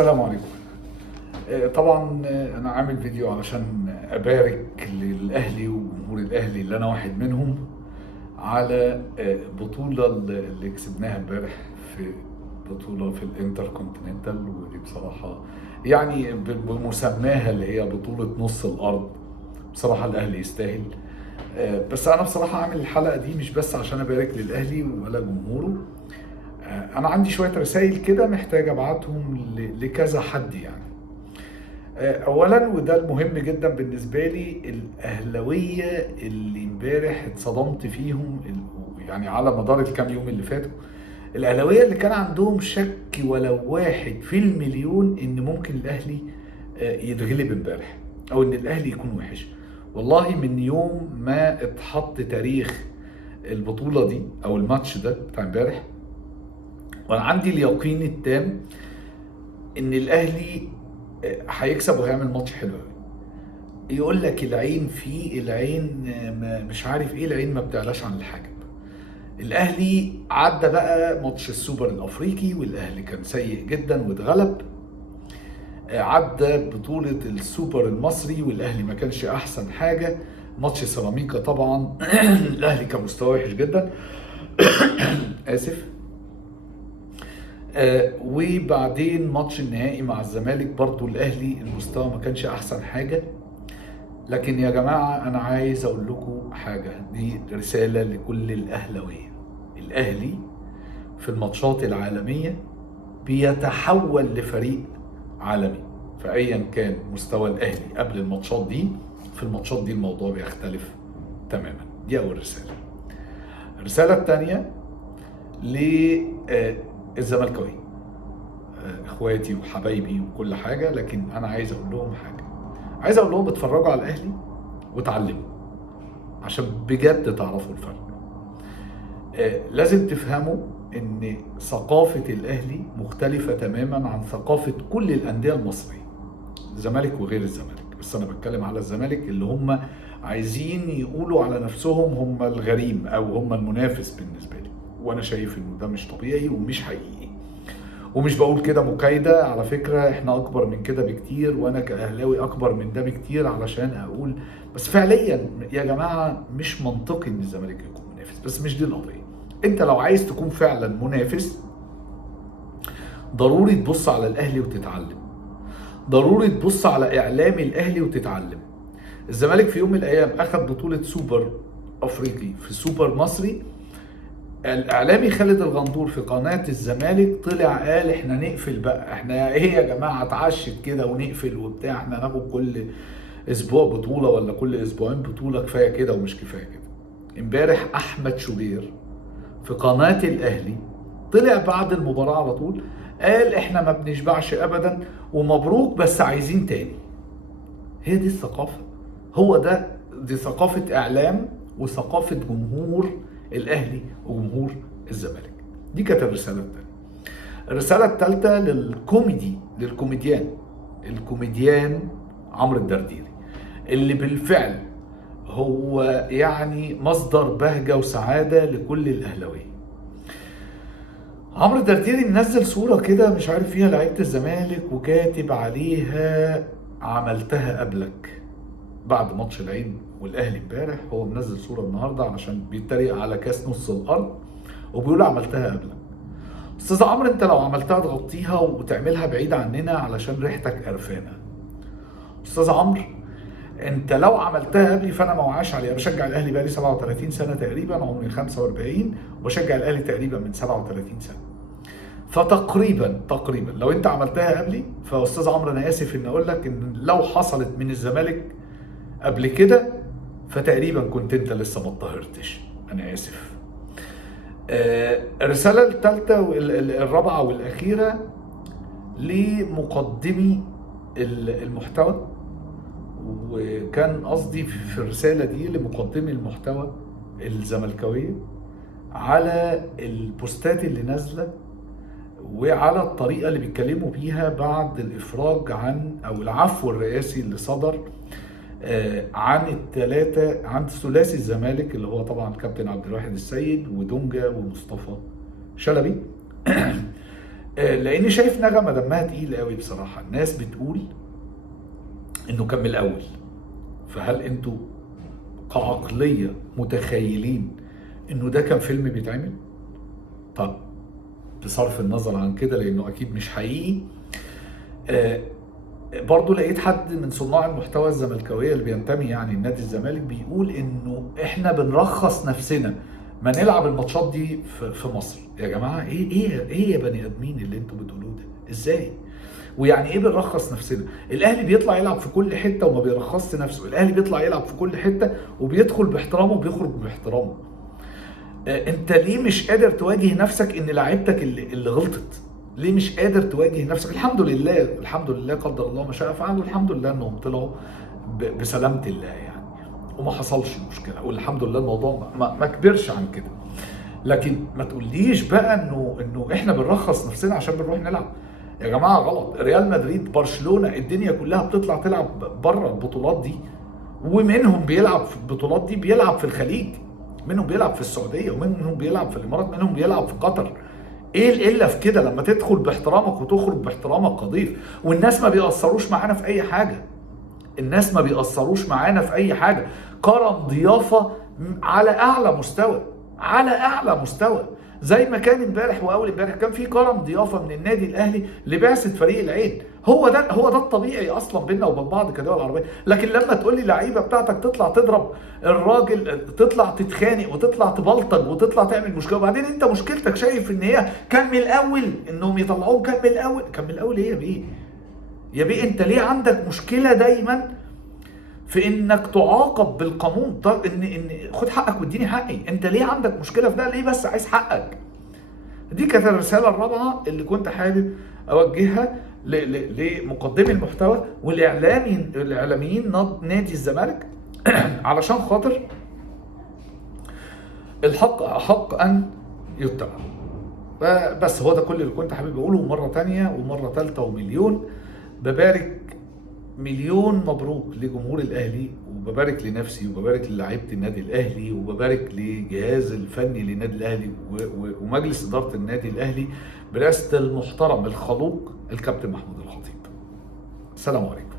السلام عليكم. طبعا انا عامل فيديو علشان ابارك للاهلي وجمهور الاهلي اللي انا واحد منهم على بطولة اللي كسبناها امبارح في بطولة في الانتر كونتيننتال، ودي بصراحة يعني بمسماها اللي هي بطولة نص الارض. بصراحة الاهلي يستاهل. بس انا بصراحة عامل الحلقة دي مش بس عشان ابارك للاهلي ولا جمهوره. انا عندي شوية رسائل كده محتاج ابعتهم لكذا حد يعني. اولا وده المهم جدا بالنسبه لي، الاهلاويه اللي امبارح اتصدمت فيهم يعني على مدار الكام يوم اللي فاتوا، الاهلاويه اللي كان عندهم شك ولو واحد في المليون ان ممكن الاهلي يتغلب امبارح او ان الاهلي يكون وحش. والله من يوم ما اتحط تاريخ البطوله دي او الماتش ده بتاع امبارح وانا عندي اليقين التام ان الاهلي هيكسب وهيعمل ماتش حلو قوي. يقول لك العين فيه العين، مش عارف ايه، العين ما بتعلاش عن الحاجب. الاهلي عدى بقى ماتش السوبر الافريقي والاهلي كان سيء جدا واتغلب. عدى بطولة السوبر المصري والاهلي ما كانش احسن حاجة. ماتش سيراميكا طبعا الاهلي كان مستواه وحش جدا اسف. وبعدين ماتش النهائي مع الزمالك برضو الاهلي المستوى ما كانش احسن حاجة. لكن يا جماعة أنا عايز أقول لكم حاجة، دي رسالة لكل الأهلاوية. الأهلي في الماتشات العالمية بيتحول لفريق عالمي، فأيا كان مستوى الأهلي قبل الماتشات دي، في الماتشات دي الموضوع بيختلف تماما. دي أول رسالة. الرسالة الثانية للزملكاوية، إخواتي وحبايبي وكل حاجة، لكن أنا عايز أقول لهم حاجة. عايز أقول لهم اتفرجوا على الأهلي وتعلموا عشان بجد تعرفوا الفرق. لازم تفهموا ان ثقافة الاهلي مختلفة تماما عن ثقافة كل الاندية المصرية، الزمالك وغير الزمالك، بس انا بتكلم على الزمالك اللي هم عايزين يقولوا على نفسهم هم الغريم او هم المنافس بالنسبة لي، وانا شايف انه ده مش طبيعي ومش حقيقي. ومش بقول كده مكايدة، على فكرة احنا اكبر من كده بكتير، وانا كاهلاوي اكبر من ده بكتير علشان اقول. بس فعليا يا جماعة مش منطقي ان الزمالك يكون منافس، بس مش دي القضية. انت لو عايز تكون فعلا منافس ضروري تبص على الاهلي وتتعلم، ضروري تبص على اعلام الاهلي وتتعلم. الزمالك في يوم من الايام اخذ بطولة سوبر افريقي في سوبر مصري، الاعلامي خالد الغندور في قناه الزمالك طلع قال احنا نقفل بقى، احنا ايه يا جماعه اتعشت كده ونقفل وبتاع، احنا ناخد كل اسبوع بطوله ولا كل اسبوعين بطوله، كفايه كده ومش كفايه كده. امبارح احمد شوبير في قناه الاهلي طلع بعد المباراه على طول قال احنا ما بنشبعش ابدا ومبروك بس عايزين تاني. هي دي الثقافه، هو ده، دي ثقافه اعلام وثقافه جمهور الاهلي وجمهور الزمالك. دي كانت الرساله الثانيه. الرساله الثالثه الكوميديان عمرو الدرديري اللي بالفعل هو يعني مصدر بهجه وسعاده لكل الاهلاويه. عمرو الدرديري منزل صوره كده مش عارف فيها لعيبه الزمالك وكاتب عليها عملتها قبلك. بعد ماتش العين والاهلي امبارح هو منزل صوره النهارده علشان بيتريق على كاس نص الارض وبيقول عملتها قبلك. استاذ عمرو انت لو عملتها تغطيها وتعملها بعيد عننا علشان ريحتك قرفانه. استاذ عمرو انت لو عملتها قبلي فانا ما وعاش عليها، بشجع الاهلي بقالي 37 سنه تقريبا، عمري 45 وبشجع الاهلي تقريبا من 37 سنه. فتقريبا لو انت عملتها قبلي فاستاذ عمرو انا اسف ان اقول لك ان لو حصلت من الزمالك قبل كده فتقريبا كنت انت لسه ما اتطهرتش، انا اسف. الرسالة الثالثة والرابعة والأخيرة لمقدمي المحتوى، وكان قصدي في الرسالة دي لمقدمي المحتوى الزملكاوية على البوستات اللي نازلة وعلى الطريقة اللي بيتكلموا بيها بعد الإفراج عن أو العفو الرئاسي اللي صدر عن ثلاثي الزمالك اللي هو طبعا كابتن عبد الواحد السيد ودونجا ومصطفى شلبي. لاني شايف نغمه دمها تقيل قوي بصراحه. الناس بتقول انه كان من الاول، فهل انتوا كعقليه متخيلين انه ده كان فيلم بيتعمل؟ طب بصرف النظر عن كده لانه اكيد مش حقيقي، برضو لقيت حد من صناع المحتوى الزملكاويه اللي بينتمي يعني لنادي الزمالك بيقول انه احنا بنرخص نفسنا ما نلعب الماتشات دي في مصر. يا جماعه ايه يا بني ادمين اللي انتوا بتقولوه ده؟ ازاي؟ ويعني ايه بنرخص نفسنا؟ الاهلي بيطلع يلعب في كل حته وما بيرخصش نفسه، الاهلي بيطلع يلعب في كل حته وبيدخل باحترامه وبيخرج باحترامه. انت ليه مش قادر تواجه نفسك ان لعيبتك اللي غلطت؟ ليه مش قادر تواجه نفسك؟ الحمد لله الحمد لله، قدر الله ما شاء فعل، والحمد لله انهم طلعوا بسلامه الله يعني، وما حصلش مشكله، والحمد لله الموضوع ما كبرش عن كده. لكن ما تقوليش بقى انه احنا بنرخص نفسنا عشان بنروح نلعب. يا جماعه غلط. ريال مدريد، برشلونه، الدنيا كلها بتطلع تلعب بره البطولات دي، ومنهم بيلعب في البطولات دي بيلعب في الخليج، منهم بيلعب في السعوديه، ومنهم بيلعب في الامارات، منهم بيلعب في قطر. ايه القله في كده لما تدخل باحترامك وتخرج باحترامك قضيف؟ والناس ما بيأثروش معانا في اي حاجه، الناس ما بيأثروش معانا في اي حاجه. كرم ضيافه على اعلى مستوى، على اعلى مستوى. زي ما كان امبارح واول امبارح كان في كرم ضيافه من النادي الاهلي لبعثه فريق العين. هو ده الطبيعي اصلا بيننا وبين بعض كدول عربيه. لكن لما تقول لي اللعيبه بتاعتك تطلع تضرب الراجل، تطلع تتخانق وتطلع تبلطج وتطلع تعمل مشكله، وبعدين انت مشكلتك شايف ان هي كان من الاول انهم يطلعوه، كان من الاول، كان من الاول. ايه يا بيه؟ يا بيه انت ليه عندك مشكله دايما في انك تعاقب بالقانون؟ طب ان خد حقك واديني حقي. انت ليه عندك مشكله في ده؟ ليه بس عايز حقك؟ دي كانت الرساله الرابعه اللي كنت حابب اوجهها لمقدمي المحتوى والاعلاميين نادي الزمالك علشان خاطر الحق احق ان يتبع. بس هو ده كل اللي كنت حابب اقوله. مره تانية ومره ثالثه ومليون ببارك، مليون مبروك لجمهور الاهلي، وببارك لنفسي، وببارك للاعيبه النادي الاهلي، وببارك لجهاز الفني للنادي الاهلي ومجلس اداره النادي الاهلي برئاسه المحترم الخلوق الكابتن محمود الخطيب. السلام عليكم.